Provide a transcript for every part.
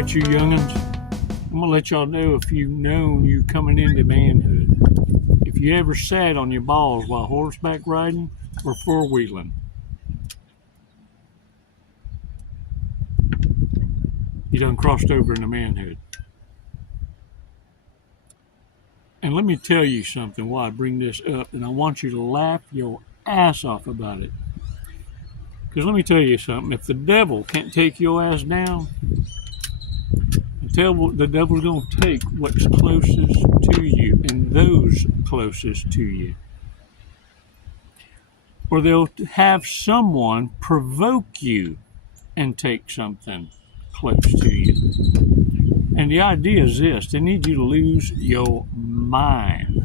right, you young'uns. I'm gonna let y'all know if you've known you coming into manhood. If you ever sat on your balls while horseback riding or four-wheeling, you done crossed over into manhood. And let me tell you something while I bring this up, and I want you to laugh your ass off about it. Because let me tell you something, if the devil can't take your ass down, the devil's going to take what's closest to you and those closest to you. Or they'll have someone provoke you and take something close to you. And the idea is this: they need you to lose your mind.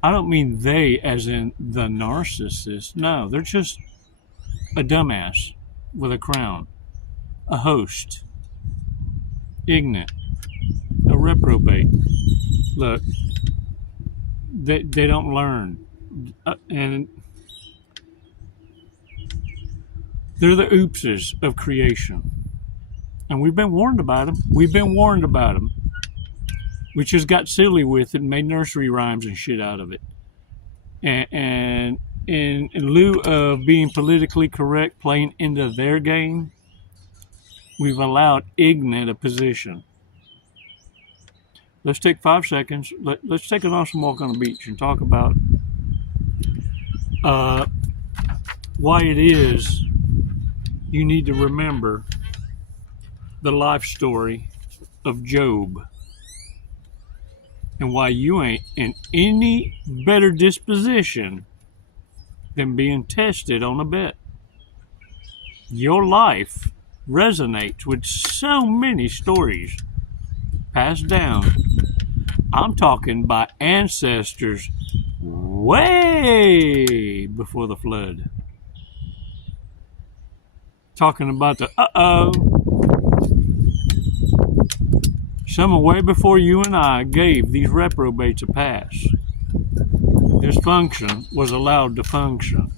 I don't mean they as in the narcissist. No, they're just a dumbass with a crown, a host, ignorant, a reprobate. Look, they don't learn. And they're the oopses of creation. And we've been warned about them. We just got silly with it and made nursery rhymes and shit out of it. And in lieu of being politically correct, playing into their game, we've allowed ignorant a position. Let's take 5 seconds. Let's take an awesome walk on the beach and talk about why it is you need to remember the life story of Job and why you ain't in any better disposition than being tested on a bet. Your life resonates with so many stories passed down. I'm talking by ancestors way before the flood. Talking about the someone way before you and I gave these reprobates a pass. This function was allowed to function.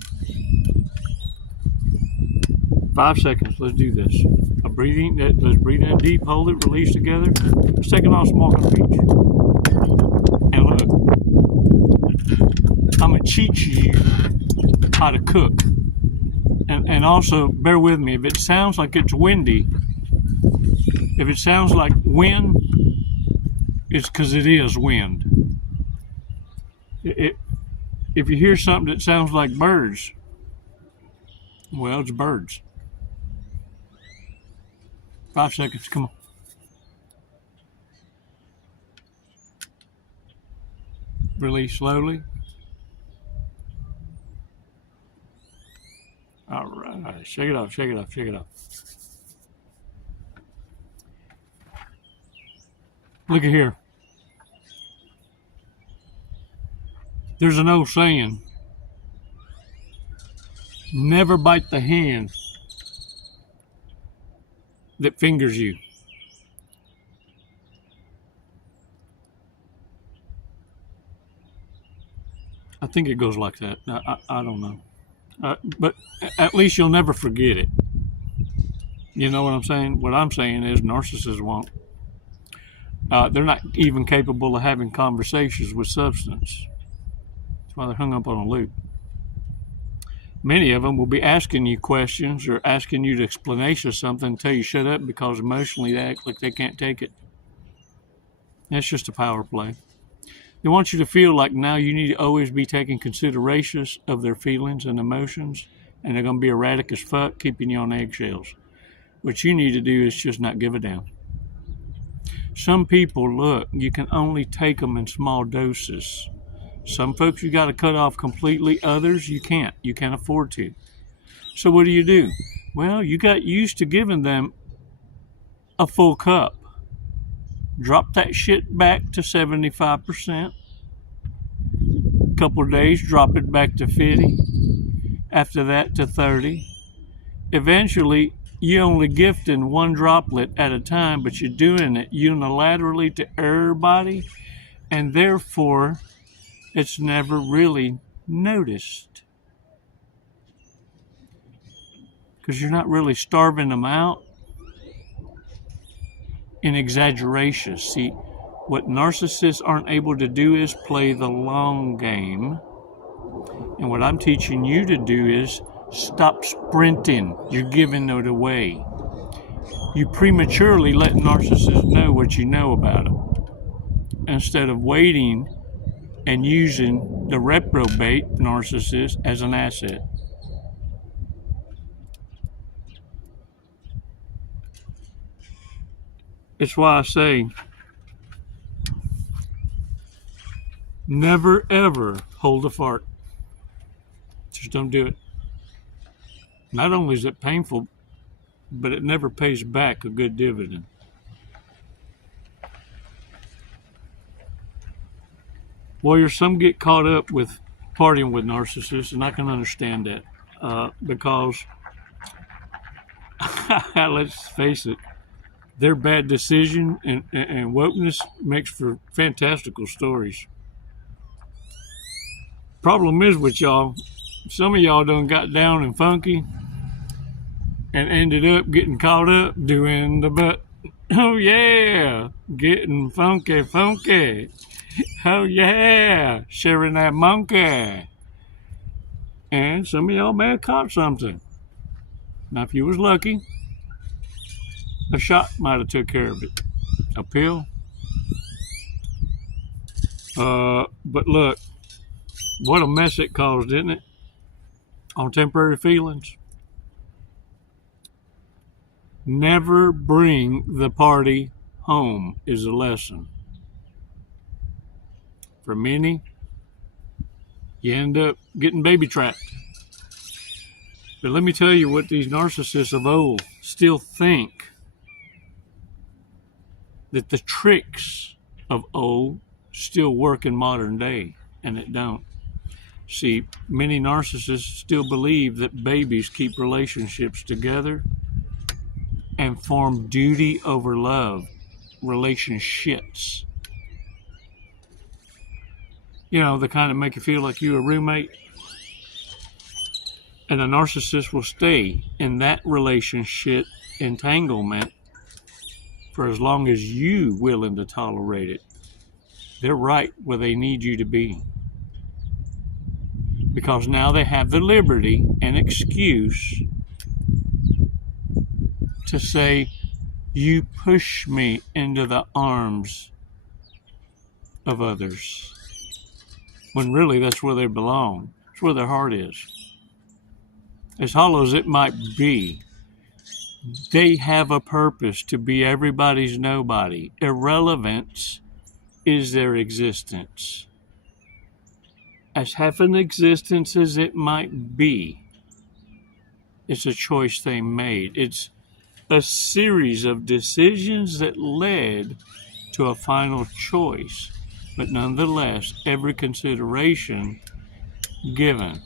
5 seconds, let's do this. Let's breathe in deep, hold it, release together. Let's take an awesome walk on the beach. And look, I'm going to teach you how to cook. And also, bear with me, if it sounds like it's windy, if it sounds like wind, it's because it is wind. If you hear something that sounds like birds, well, it's birds. 5 seconds, come on. Release slowly. All right, shake it off. Look at here. There's an old saying, never bite the hand that fingers you. I think it goes like that. I don't know. But at least you'll never forget it. You know what I'm saying? What I'm saying is narcissists won't. They're not even capable of having conversations with substance. That's why they're hung up on a loop. Many of them will be asking you questions or asking you to explanation of something until you shut up because emotionally they act like they can't take it. That's just a power play. They want you to feel like now you need to always be taking considerations of their feelings and emotions, and they're going to be erratic as fuck, keeping you on eggshells. What you need to do is just not give a damn. Some people, look, you can only take them in small doses. Some folks you got to cut off completely. Others you can't. You can't afford to. So what do? Well, you got used to giving them a full cup. Drop that shit back to 75%. Couple of days, drop it back to 50. After that to 30. Eventually, you're only gifting one droplet at a time, but you're doing it unilaterally to everybody, and therefore, it's never really noticed. because you're not really starving them out in exaggeration. See, what narcissists aren't able to do is play the long game. And what I'm teaching you to do is stop sprinting. You're giving it away. You prematurely let narcissists know what you know about them instead of waiting and using the reprobate narcissist as an asset. It's why I say never ever hold a fart. Just don't do it. Not only is it painful, but it never pays back a good dividend. Warriors, some get caught up with partying with narcissists, and I can understand that because, let's face it, their bad decision and wokeness makes for fantastical stories. Problem is with y'all, some of y'all done got down and funky and ended up getting caught up doing the butt. Oh yeah, getting funky. Oh yeah, sharing that monkey. And some of y'all may have caught something. Now if you was lucky, a shot might have took care of it. A pill. But look, what a mess it caused, didn't it? On temporary feelings. Never bring the party home is a lesson. For many, you end up getting baby trapped. But let me tell you what these narcissists of old still think, that the tricks of old still work in modern day, and it don't. See, many narcissists still believe that babies keep relationships together and form duty over love relationships. You know, the kind that make you feel like you're a roommate. And a narcissist will stay in that relationship entanglement for as long as you willing to tolerate it. They're right where they need you to be. Because now they have the liberty and excuse to say, you push me into the arms of others. When really that's where they belong. It's where their heart is. As hollow as it might be, they have a purpose to be everybody's nobody. Irrelevance is their existence. As half an existence as it might be, it's a choice they made. It's a series of decisions that led to a final choice, but nonetheless, every consideration given.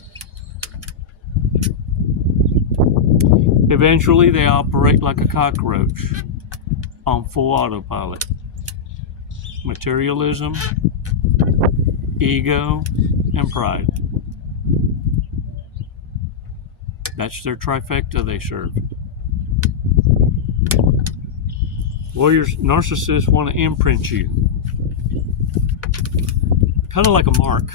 Eventually, they operate like a cockroach on full autopilot. Materialism, ego, and pride. That's their trifecta they serve. Warriors, narcissists want to imprint you. Kind of like a mark.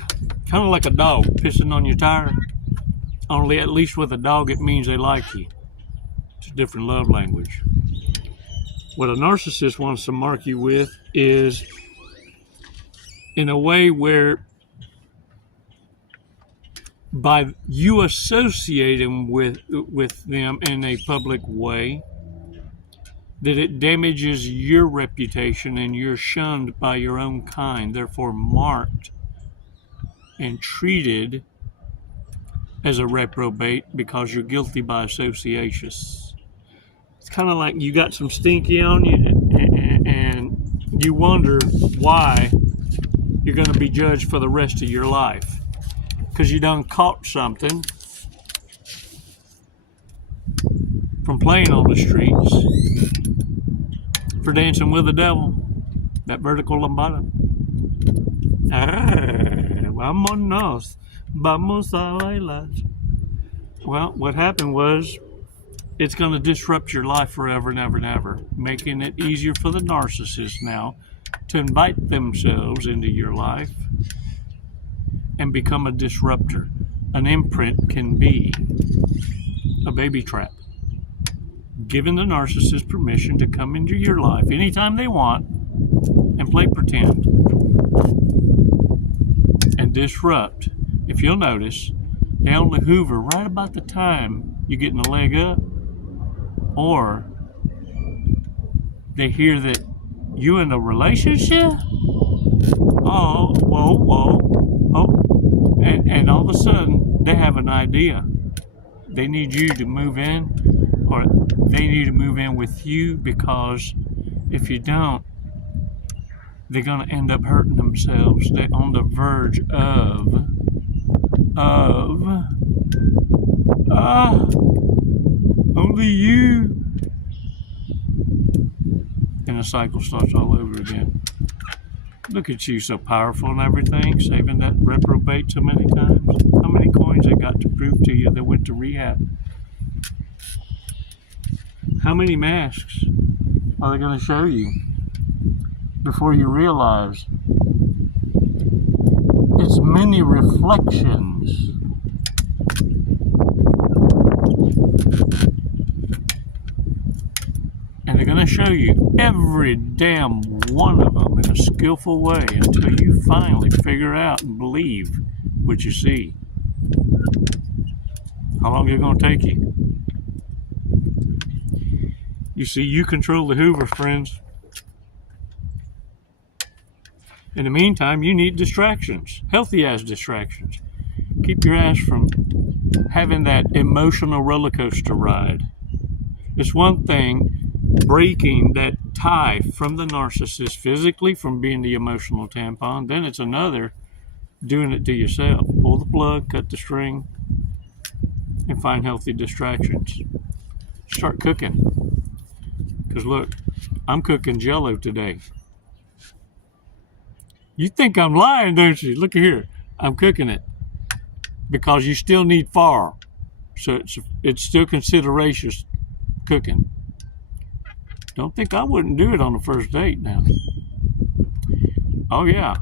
Kind of like a dog pissing on your tire. Only at least with a dog it means they like you. It's a different love language. What a narcissist wants to mark you with is in a way where by you associating with them in a public way, that it damages your reputation and you're shunned by your own kind, therefore marked and treated as a reprobate because you're guilty by association. It's kind of like you got some stinky on you and you wonder why you're going to be judged for the rest of your life. Because you done caught something from playing on the streets for dancing with the devil. That vertical lambada. Vámonos, vamos a bailar. Well, what happened was It's going to disrupt your life forever and ever and ever, making it easier for the narcissist now to invite themselves into your life and become a disruptor. An imprint can be a baby trap, giving the narcissist permission to come into your life anytime they want and play pretend and disrupt. If you'll notice, they only hoover right about the time you're getting a leg up, or they hear that you in a relationship. Oh, whoa, oh, and all of a sudden they have an idea. They need you to move in, or they need to move in with you, because if you don't, they're going to end up hurting themselves. They're on the verge of only you. And the cycle starts all over again. Look at you, so powerful and everything, saving that reprobate so many times. How many coins they got to prove to you that went to rehab? How many masks are they going to show you before you realize it's many reflections? And they're going to show you every damn one of them in a skillful way until you finally figure out and believe what you see. How long is it going to take you? You see, you control the hoover, friends. In the meantime, you need distractions, healthy-ass distractions. Keep your ass from having that emotional roller coaster ride. It's one thing breaking that tie from the narcissist physically, from being the emotional tampon. Then it's another doing it to yourself. Pull the plug, cut the string, and find healthy distractions. Start cooking. Because look, I'm cooking Jell-O today. You think I'm lying, don't you? Look here. I'm cooking it. Because you still need fire. So it's still consideration cooking. Don't think I wouldn't do it on the first date now. Oh yeah.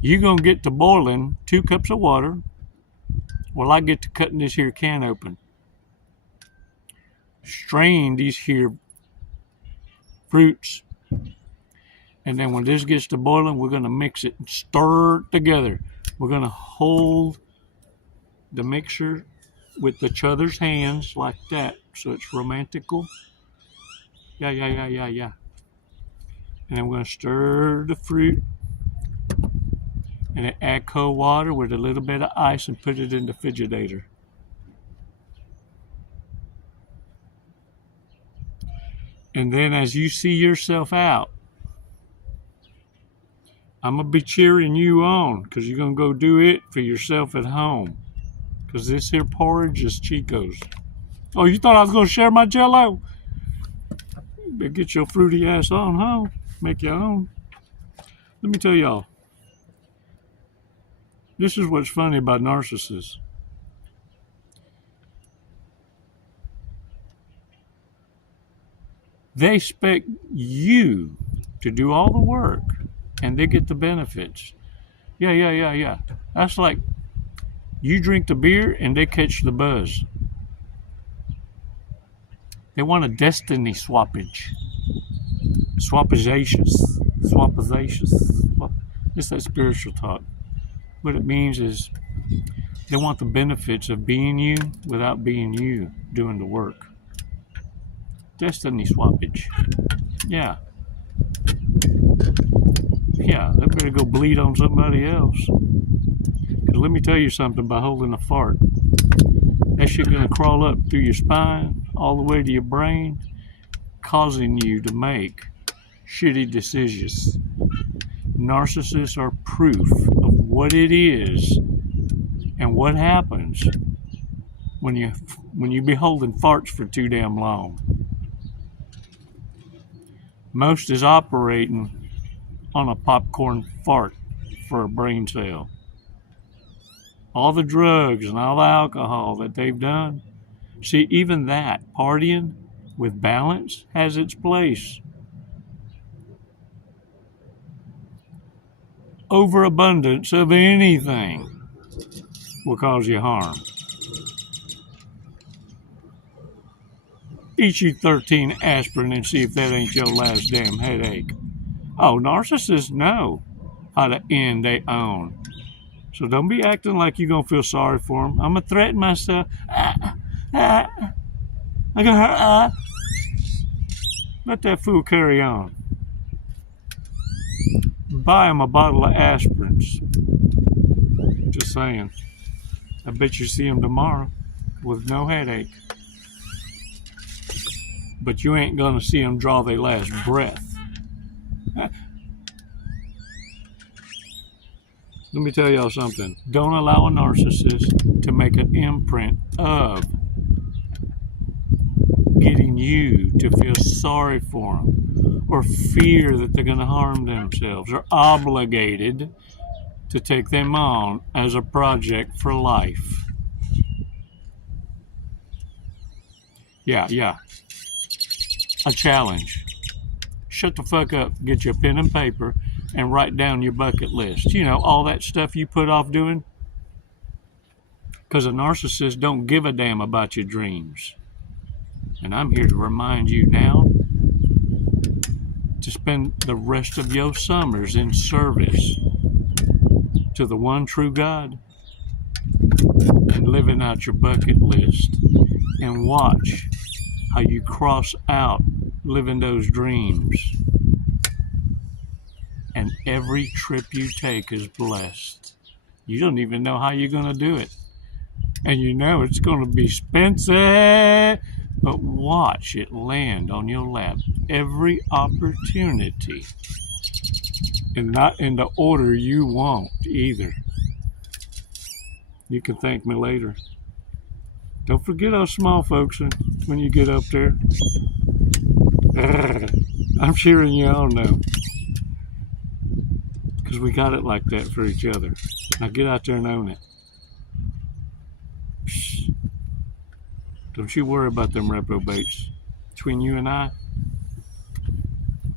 You're going to get to boiling 2 cups of water while I get to cutting this here can open. Strain these here fruits. And then when this gets to boiling, we're going to mix it and stir it together. We're going to hold the mixture with each other's hands like that, so it's romantical. Yeah. And then we're going to stir the fruit and then add cold water with a little bit of ice and put it in the refrigerator. And then as you see yourself out, I'm going to be cheering you on, because you're going to go do it for yourself at home. Because this here porridge is Chico's. Oh, you thought I was going to share my Jell-O? You better get your fruity ass on home. Make your own. Let me tell y'all. This is what's funny about narcissists. They expect you to do all the work, and they get the benefits. Yeah. That's like you drink the beer and they catch the buzz. They want a destiny swappage. Swapazacious. It's that spiritual talk. What it means is they want the benefits of being you without being you doing the work. Destiny swappage. Yeah, they better go bleed on somebody else. Because let me tell you something, by holding a fart, that shit gonna crawl up through your spine, all the way to your brain, causing you to make shitty decisions. Narcissists are proof of what it is and what happens when you be holding farts for too damn long. Most is operating on a popcorn fart for a brain cell. All the drugs and all the alcohol that they've done See, even that, partying with balance, has its place. Overabundance of anything will cause you harm. Eat you 13 aspirin and see if that ain't your last damn headache. Oh, narcissists know how to end their own. So don't be acting like you're going to feel sorry for them. I'm going to threaten myself. I got her. Let that fool carry on. Buy him a bottle of aspirins. Just saying. I bet you see him tomorrow with no headache. But you ain't going to see him draw their last breath. Let me tell y'all something. Don't allow a narcissist to make an imprint of getting you to feel sorry for them or fear that they're going to harm themselves or obligated to take them on as a project for life. Yeah. A challenge. Shut the fuck up, get your pen and paper, and write down your bucket list. You know, all that stuff you put off doing. Because a narcissist don't give a damn about your dreams. And I'm here to remind you now to spend the rest of your summers in service to the one true God and living out your bucket list, and watch how you cross out living those dreams, and every trip you take is blessed. You don't even know how you're going to do it, and you know it's going to be expensive, but watch it land on your lap every opportunity, and not in the order you want either. You can thank me later. Don't forget us small folks when you get up there. I'm cheering you on now, because we got it like that for each other. Now get out there and own it. Psh. Don't you worry about them reprobates. Between you and I,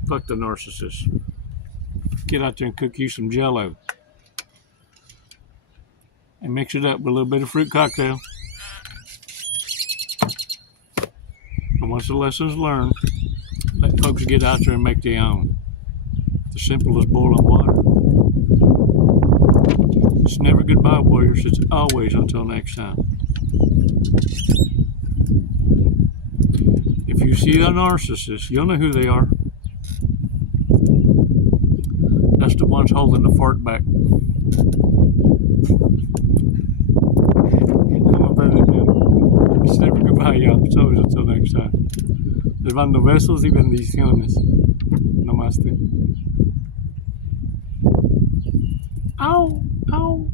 fuck the narcissist. Get out there and cook you some Jell-O and mix it up with a little bit of fruit cocktail. And once the lesson's learned, let folks get out there and make their own. The simple as boiling water. It's never goodbye, warriors. It's always until next time. If you see a narcissist, you'll know who they are. That's the ones holding the fart back. I'm a burn it down. It's never goodbye, y'all. It's always until next time. Les mando besos y bendiciones. Namaste. Ow! Ow!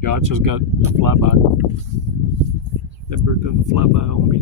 Y'all just got a flyby. That bird done a flyby on me.